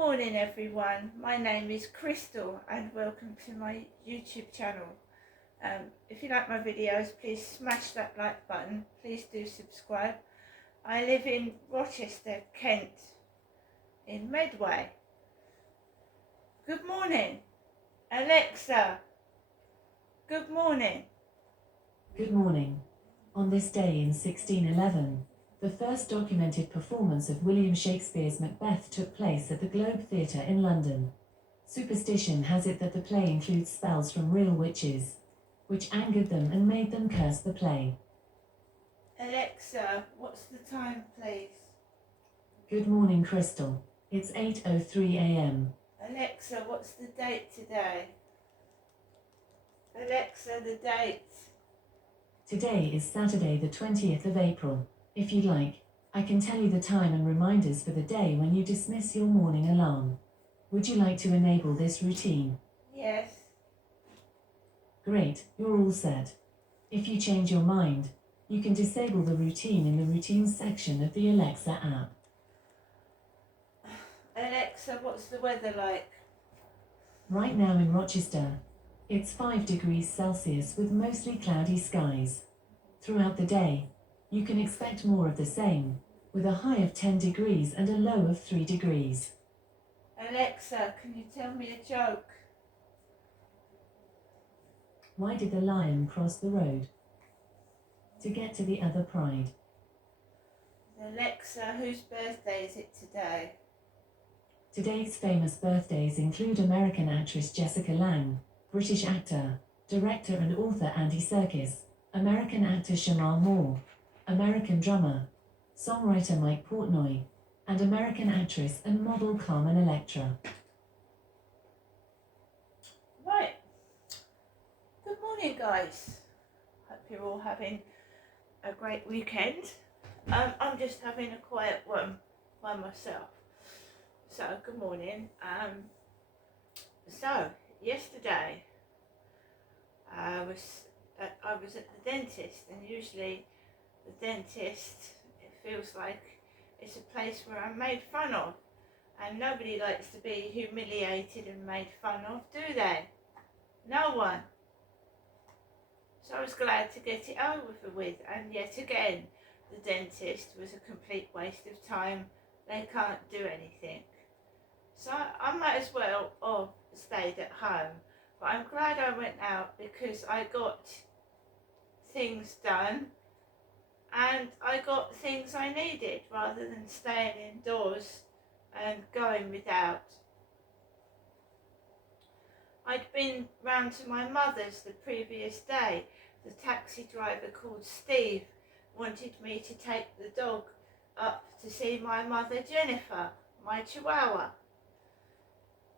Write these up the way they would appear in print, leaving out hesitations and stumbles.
morning everyone, my name is Crystal and welcome to my YouTube channel. If you like my videos, please smash that like button, please do subscribe. I live in Rochester, Kent, in Medway. Good morning, Alexa. Good morning. Good morning. On this day in 1611, the first documented performance of William Shakespeare's Macbeth took place at the Globe Theatre in London. Superstition has it that the play includes spells from real witches, which angered them and made them curse the play. Alexa, what's the time, please? Good morning, Crystal. It's 8:03 a.m. Alexa, what's the date today? Alexa, the date. Today is Saturday the 20th of April. If you'd like, I can tell you the time and reminders for the day when you dismiss your morning alarm. Would you like to enable this routine? Yes. Great, you're all set. If you change your mind, you can disable the routine in the routines section of the Alexa app. Alexa, what's the weather like? Right now in Rochester, it's 5 degrees Celsius with mostly cloudy skies. Throughout the day, you can expect more of the same, with a high of 10 degrees and a low of 3 degrees. Alexa, can you tell me a joke? Why did the lion cross the road? To get to the other pride. Alexa, whose birthday is it today? Today's famous birthdays include American actress Jessica Lange, British actor, director and author Andy Serkis, American actor Shamar Moore, American drummer, songwriter Mike Portnoy, and American actress and model Carmen Electra. Right. Good morning, guys. Hope you're all having a great weekend. I'm just having a quiet one by myself. So, good morning. So yesterday I was at the dentist, and usually the dentist, it feels like it's a place where I'm made fun of, and nobody likes to be humiliated and made fun of, do they? No one. So I was glad to get it over with, and yet again the dentist was a complete waste of time. They can't do anything. So I might as well have stayed at home, but I'm glad I went out because I got things done and I got things I needed rather than staying indoors and going without. I'd been round to my mother's the previous day. The taxi driver called Steve wanted me to take the dog up to see my mother Jennifer, my Chihuahua.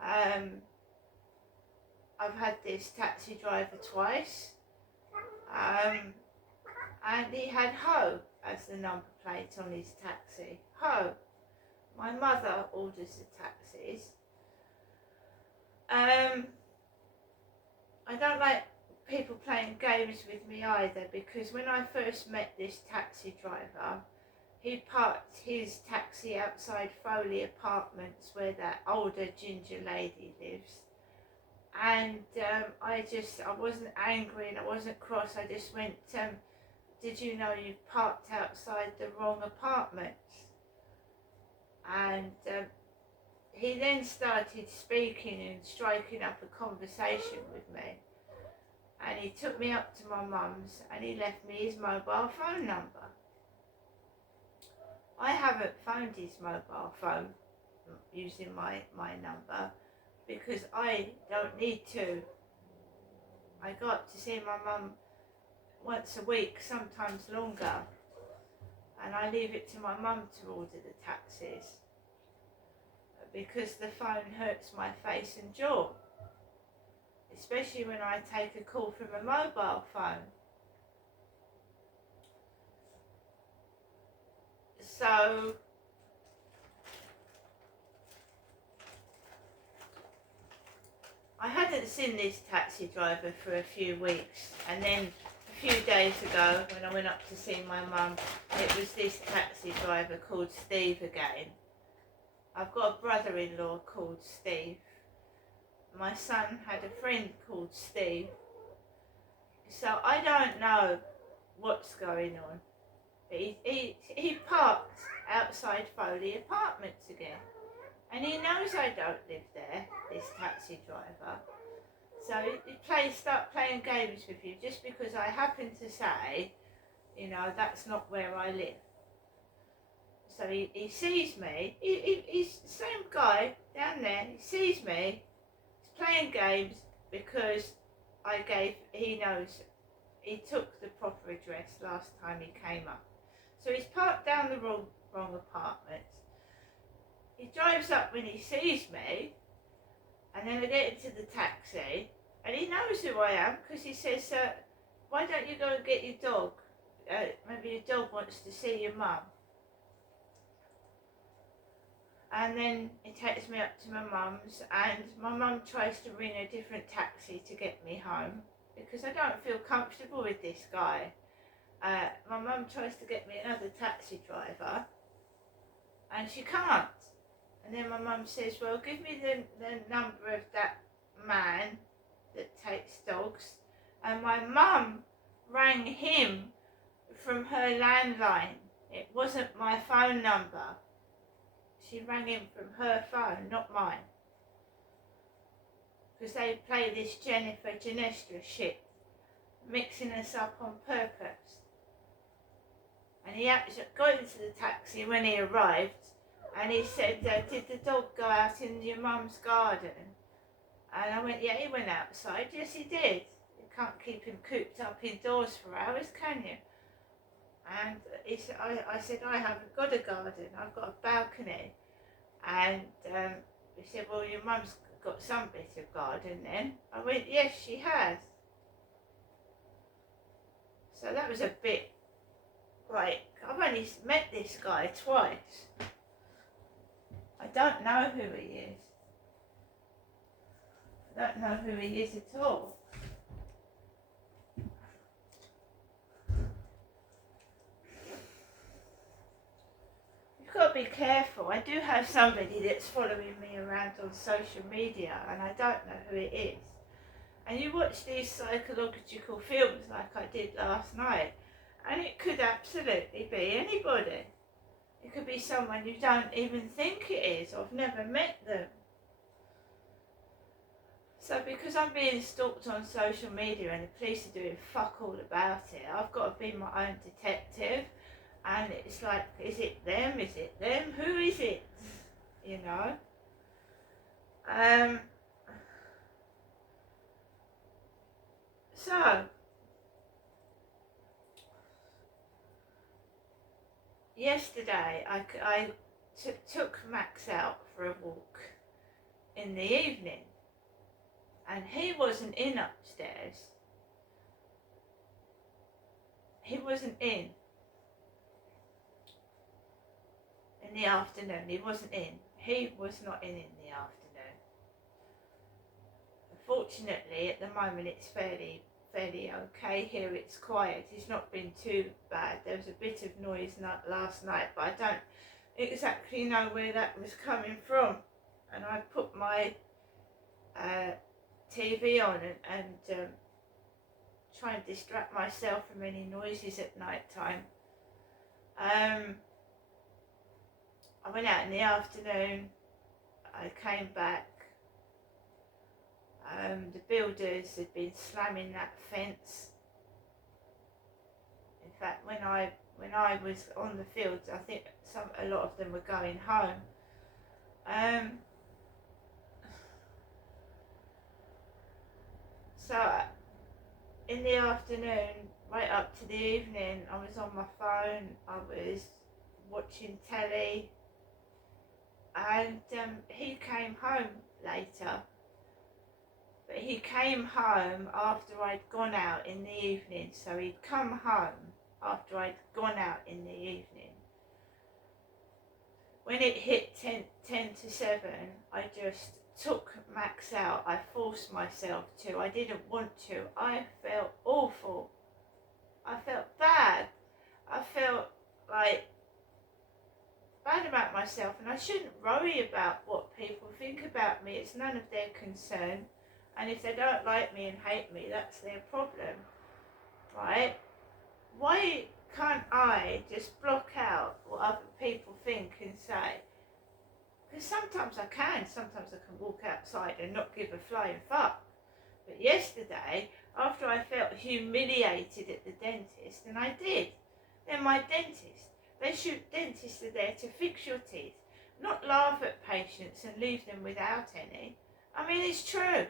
I've had this taxi driver twice, and he had Ho as the number plate on his taxi. Ho. My mother orders the taxis. I don't like people playing games with me either, because when I first met this taxi driver, he parked his taxi outside Foley Apartments where that older ginger lady lives, and I wasn't angry and I wasn't cross. I just went, did you know you parked outside the wrong apartments? And he then started speaking and striking up a conversation with me, and he took me up to my mum's and he left me his mobile phone number. I haven't phoned his mobile phone using my number because I don't need to. I got to see my mum once a week, sometimes longer, and I leave it to my mum to order the taxis because the phone hurts my face and jaw, especially when I take a call from a mobile phone. So I hadn't seen this taxi driver for a few weeks, and then a few days ago when I went up to see my mum, it was this taxi driver called Steve again, I've got a brother-in-law called Steve. My son had a friend called Steve. So I don't know what's going on. He parked outside Foley Apartments again. And he knows I don't live there, this taxi driver. So he start playing games with you just because I happen to say, you know, that's not where I live. So he sees me, he's the same guy down there, he sees me, he's playing games because he knows, he took the proper address last time he came up. So he's parked down the wrong apartment. He drives up when he sees me, and then I get into the taxi, and he knows who I am because he says, why don't you go and get your dog? Maybe your dog wants to see your mum. And then he takes me up to my mum's, and my mum tries to ring a different taxi to get me home because I don't feel comfortable with this guy. My mum tries to get me another taxi driver, and she can't. And then my mum says, well, give me the number of that man that takes dogs. And my mum rang him from her landline. It wasn't my phone number. She rang him from her phone, not mine. Because they play this Jennifer Ginestra shit, mixing us up on purpose. And he actually got into the taxi when he arrived, and he said, did the dog go out in your mum's garden? And I went, yeah, he went outside. Yes, he did. You can't keep him cooped up indoors for hours, can you? And he said, I said, I haven't got a garden, I've got a balcony. And he said, well, your mum's got some bit of garden then. I went, yes, she has. So that was a bit like, I've only met this guy twice. I don't know who he is. I don't know who he is at all. You've got to be careful. I do have somebody that's following me around on social media, and I don't know who it is. And you watch these psychological films like I did last night, and it could absolutely be anybody. It could be someone you don't even think it is, or have never met them. So because I'm being stalked on social media and the police are doing fuck all about it, I've got to be my own detective. And it's like, is it them? Is it them? Who is it? You know? So, yesterday I took Max out for a walk in the evening, and he wasn't in upstairs. He wasn't in the afternoon. He wasn't in. He was not in the afternoon. Unfortunately, at the moment it's fairly okay here. It's quiet. It's not been too bad. There was a bit of noise last night, but I don't exactly know where that was coming from. And I put my TV on and try and distract myself from any noises at night time. I went out in the afternoon. I came back. The builders had been slamming that fence. In fact, when I was on the fields, I think a lot of them were going home. So in the afternoon, right up to the evening, I was on my phone. I was watching telly, and he came home later. But he came home after I'd gone out in the evening, so he'd come home after I'd gone out in the evening. When it hit 10 to 7, I just took Max out. I forced myself to. I didn't want to. I felt awful. I felt bad. I felt like bad about myself, and I shouldn't worry about what people think about me. It's none of their concern. And if they don't like me and hate me, that's their problem, right? Why can't I just block out what other people think and say? Because sometimes I can, sometimes I can walk outside and not give a flying fuck. But yesterday, after I felt humiliated at the dentist, and I did, they're my dentist. Dentists are there to fix your teeth, not laugh at patients and leave them without any. I mean, it's true.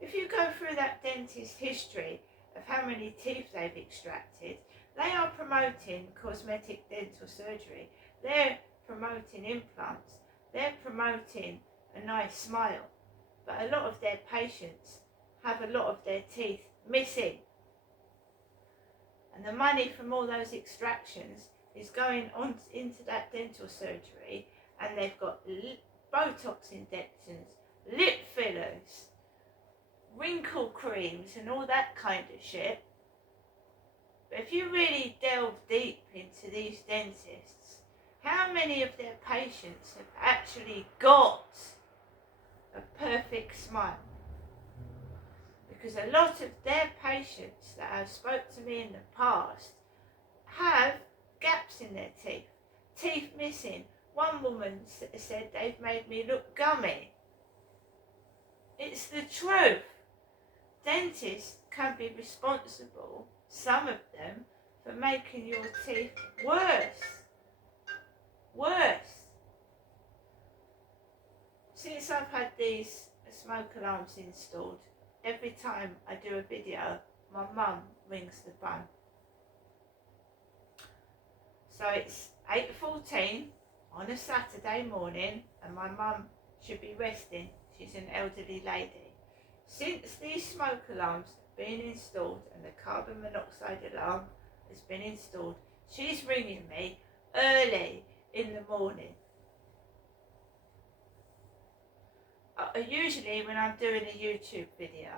If you go through that dentist history of how many teeth they've extracted, they are promoting cosmetic dental surgery. They're promoting implants. They're promoting a nice smile. But a lot of their patients have a lot of their teeth missing. And the money from all those extractions is going on into that dental surgery, and they've got Botox injections, lip fillers, wrinkle creams and all that kind of shit. But if you really delve deep into these dentists, how many of their patients have actually got a perfect smile? Because a lot of their patients that have spoke to me in the past have gaps in their teeth missing. One woman said they've made me look gummy. It's the truth. Dentists can be responsible, some of them, for making your teeth worse. Since I've had these smoke alarms installed, every time I do a video, my mum rings the phone. So it's 8:14 on a Saturday morning, and my mum should be resting. She's an elderly lady. Since these smoke alarms have been installed and the carbon monoxide alarm has been installed, she's ringing me early in the morning. Usually when I'm doing a YouTube video.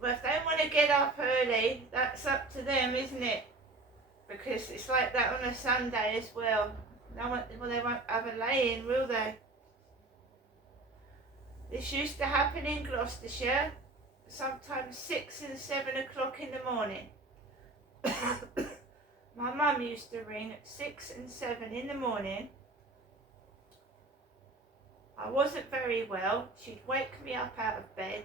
Well, if they want to get up early, that's up to them, isn't it? Because it's like that on a Sunday as well. They won't have a lay-in, will they? This used to happen in Gloucestershire, sometimes 6 and 7 o'clock in the morning. My mum used to ring at 6 and 7 in the morning. I wasn't very well. She'd wake me up out of bed.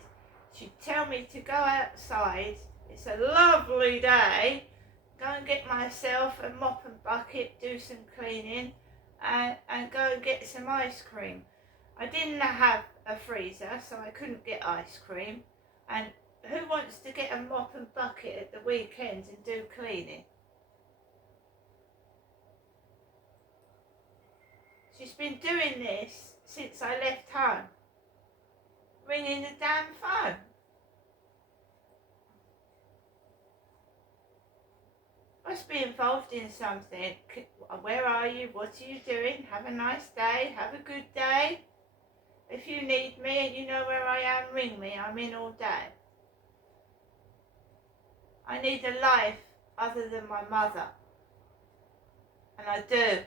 She'd tell me to go outside. It's a lovely day. Go and get myself a mop and bucket, do some cleaning, and go and get some ice cream. I didn't have a freezer, so I couldn't get ice cream. And who wants to get a mop and bucket at the weekend and do cleaning? She's been doing this since I left home, ringing the damn phone. Must be involved in something. Where are you? What are you doing? Have a nice day. Have a good day. If you need me and you know where I am, ring me. I'm in all day. I need a life other than my mother. And I do.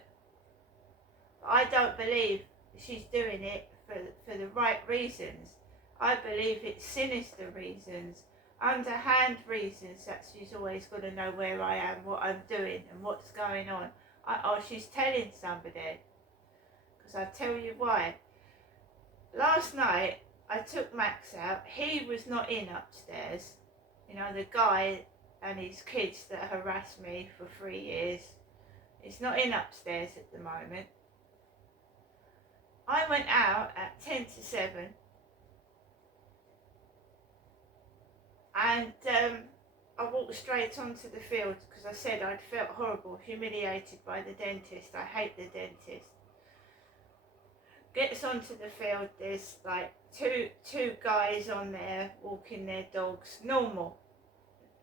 But I don't believe she's doing it for the right reasons. I believe it's sinister reasons, underhand reasons, that she's always got to know where I am, what I'm doing and what's going on. She's telling somebody. Because I'll tell you why. Last night I took Max out. He was not in upstairs. You know, the guy and his kids that harassed me for 3 years. He's not in upstairs at the moment. I went out at 10 to 7 and I walked straight onto the field because I said I'd felt horrible, humiliated by the dentist. I hate the dentist. Gets onto the field, there's like two guys on there walking their dogs, normal.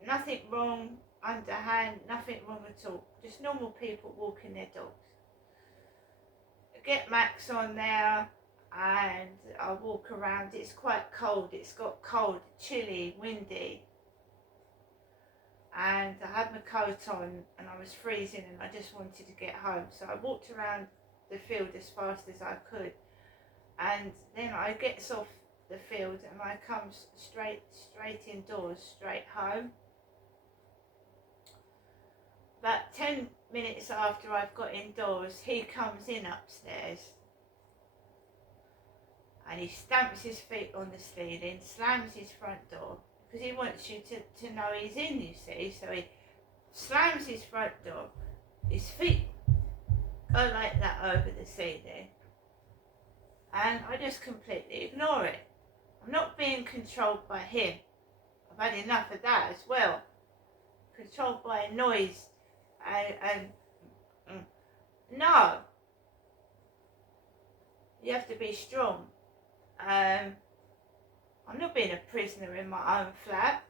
Nothing wrong, underhand, nothing wrong at all. Just normal people walking their dogs. Get Max on there and I walk around. It's quite cold. It's got cold, chilly, windy. and I had my coat on and I was freezing and I just wanted to get home. So I walked around the field as fast as I could, and then I gets off the field and I comes straight indoors, straight home. About 10 minutes after I've got indoors, he comes in upstairs and he stamps his feet on the ceiling, slams his front door, because he wants you to know he's in, you see. So he slams his front door, his feet go like that over the ceiling, and I just completely ignore it. I'm not being controlled by him. I've had enough of that as well. Controlled by noise and no. You have to be strong. I'm not being a prisoner in my own flat.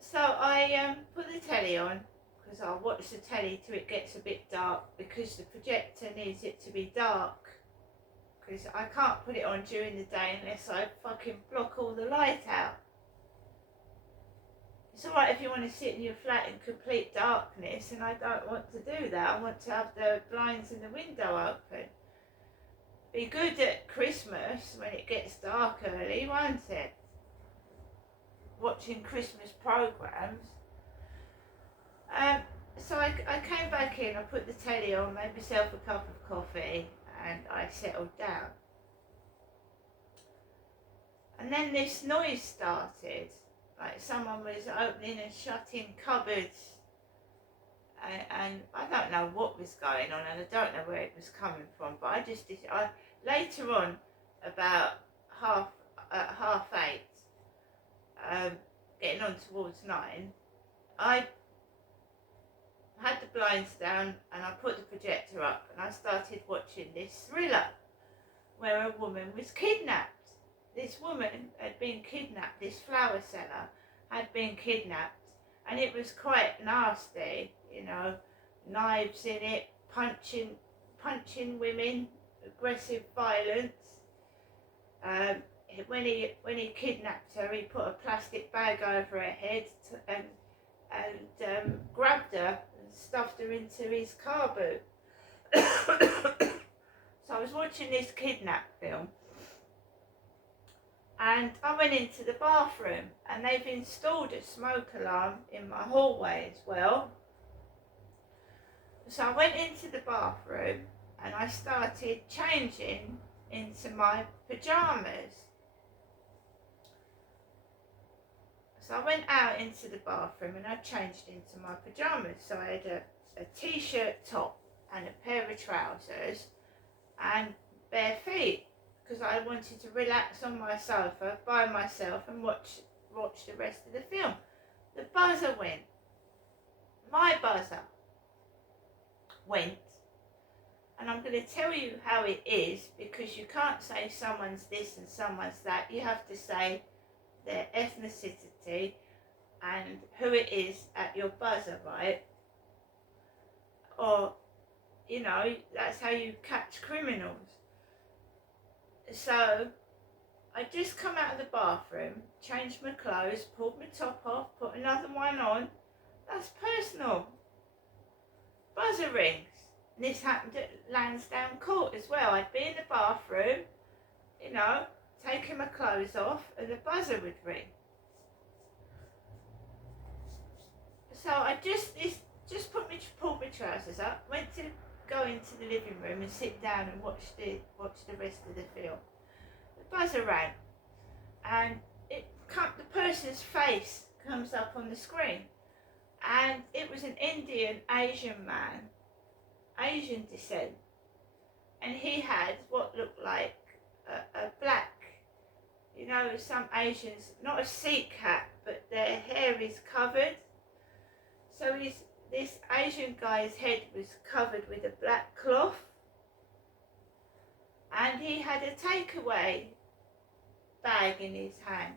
So I put the telly on, because I'll watch the telly till it gets a bit dark, because the projector needs it to be dark, because I can't put it on during the day unless I fucking block all the light out. It's alright if you want to sit in your flat in complete darkness, and I don't want to do that. I want to have the blinds and the window open. Be good at Christmas when it gets dark early, won't it? Watching Christmas programmes. So I came back in, I put the telly on, made myself a cup of coffee, and I settled down. And then this noise started, like someone was opening and shutting cupboards, and I don't know what was going on, and I don't know where it was coming from, but I later on, about half 8, getting on towards 9, I had the blinds down and I put the projector up and I started watching this thriller where a woman was kidnapped. This woman had been kidnapped, this flower seller had been kidnapped, and it was quite nasty, you know, knives in it, punching women, aggressive violence. When he kidnapped her, he put a plastic bag over her head and grabbed her and stuffed her into his car boot. So I was watching this kidnap film, and I went into the bathroom, and they've installed a smoke alarm in my hallway as well. So I went into the bathroom and I started changing into my pyjamas. So I went out into the bathroom and I changed into my pyjamas. So I had a t-shirt top and a pair of trousers and bare feet, because I wanted to relax on my sofa by myself and watch the rest of the film. The buzzer went. My buzzer went. And I'm going to tell you how it is, because you can't say someone's this and someone's that. You have to say their ethnicity and who it is at your buzzer, right? Or, you know, that's how you catch criminals. So I just come out of the bathroom, changed my clothes, pulled my top off, put another one on. That's personal. Buzzer rings. And this happened at Lansdowne Court as well. I'd be in the bathroom, you know, taking my clothes off, and the buzzer would ring. So I just pulled my trousers up, went to go into the living room and sit down and watch the rest of the film. The buzzer rang, and the person's face comes up on the screen, and it was an Indian Asian man, Asian descent, and he had what looked like a black, you know, some Asians, not a Sikh hat, but their hair is covered. So this Asian guy's head was covered with a black cloth, and he had a takeaway bag in his hand.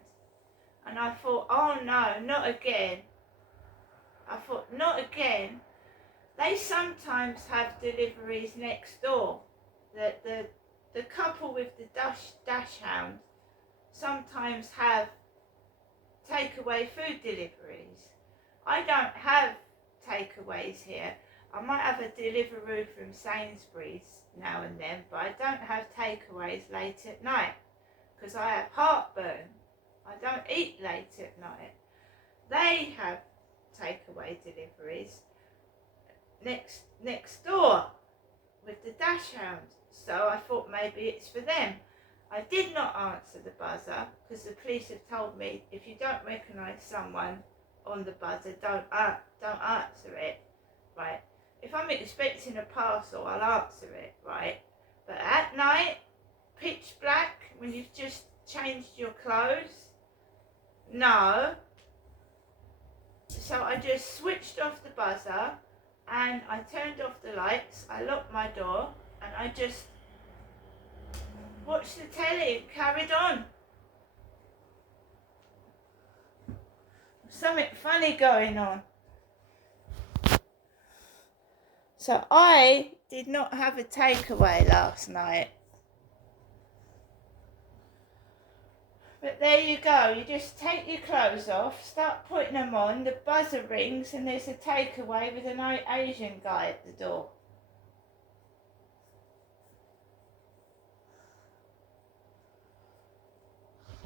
And I thought, oh no, not again. I thought, not again. They sometimes have deliveries next door. The couple with the dash hound sometimes have takeaway food deliveries. I don't have takeaways here. I might have a Deliveroo from Sainsbury's now and then, but I don't have takeaways late at night because I have heartburn. I don't eat late at night. They have takeaway deliveries next door with the Dachshund, so I thought maybe it's for them. I did not answer the buzzer because the police have told me if you don't recognise someone on the buzzer, don't answer it, right? If I'm expecting a parcel, I'll answer it, right? But at night, pitch black, when you've just changed your clothes, no. So I just switched off the buzzer and I turned off the lights, I locked my door, and I just watched the telly and carried on. Something funny going on. So I did not have a takeaway last night. But there you go, you just take your clothes off, start putting them on, the buzzer rings and there's a takeaway with an Asian guy at the door.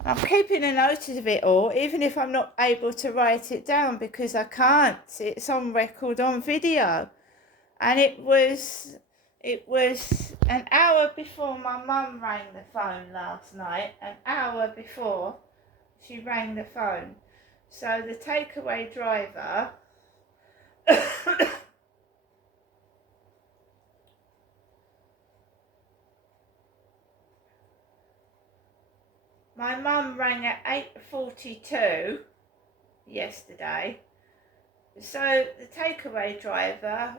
I'm keeping a note of it all, even if I'm not able to write it down because I can't. It's on record, on video. And it was an hour before my mum rang the phone last night, an hour before she rang the phone. So the takeaway driver my mum rang at 8:42 yesterday. So the takeaway driver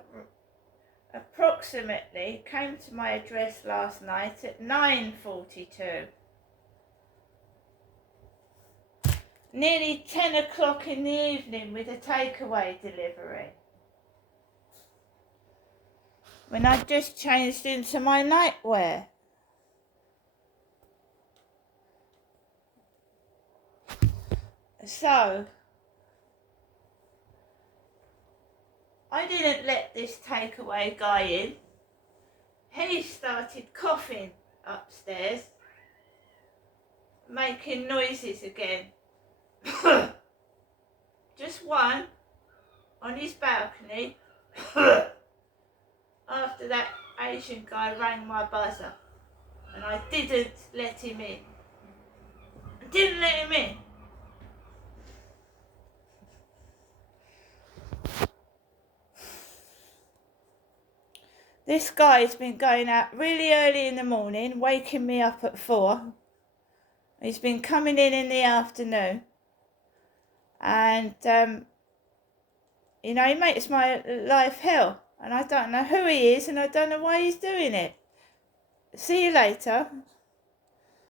approximately came to my address last night at 9:42. Nearly 10 o'clock in the evening with a takeaway delivery. When I just changed into my nightwear. So, I didn't let this takeaway guy in. He started coughing upstairs, making noises again. Just one on his balcony after that Asian guy rang my buzzer and I didn't let him in. I didn't let him in. This guy's been going out really early in the morning, waking me up at 4. He's been coming in the afternoon. And, he makes my life hell. And I don't know who he is and I don't know why he's doing it. See you later.